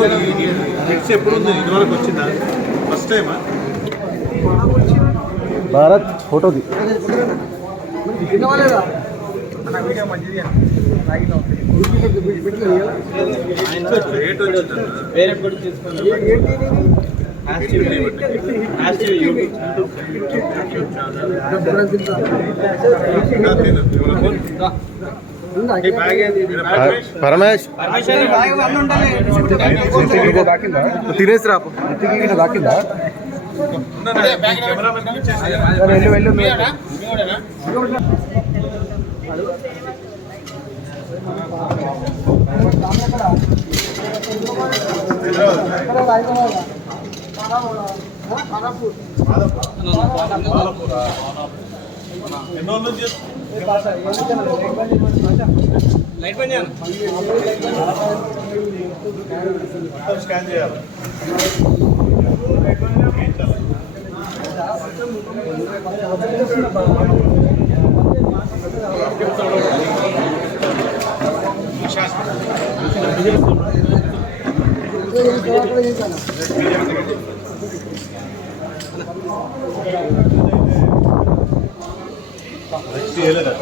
ఎప్పుడు ఫిక్స్ ఎప్పుడు ఉంది ఇదివరకు వచ్చిందా ఫస్ట్ టైమా భారత్ ఫోటోది రేట్. పరమేష్ తినేసి రాపు దాకిందా. వెళ్ళు వెళ్ళు ఎన్ని రోజుల నుంచి చేస్తున్నావు? మొత్తం స్కాన్ చేయాలి చేయలేదా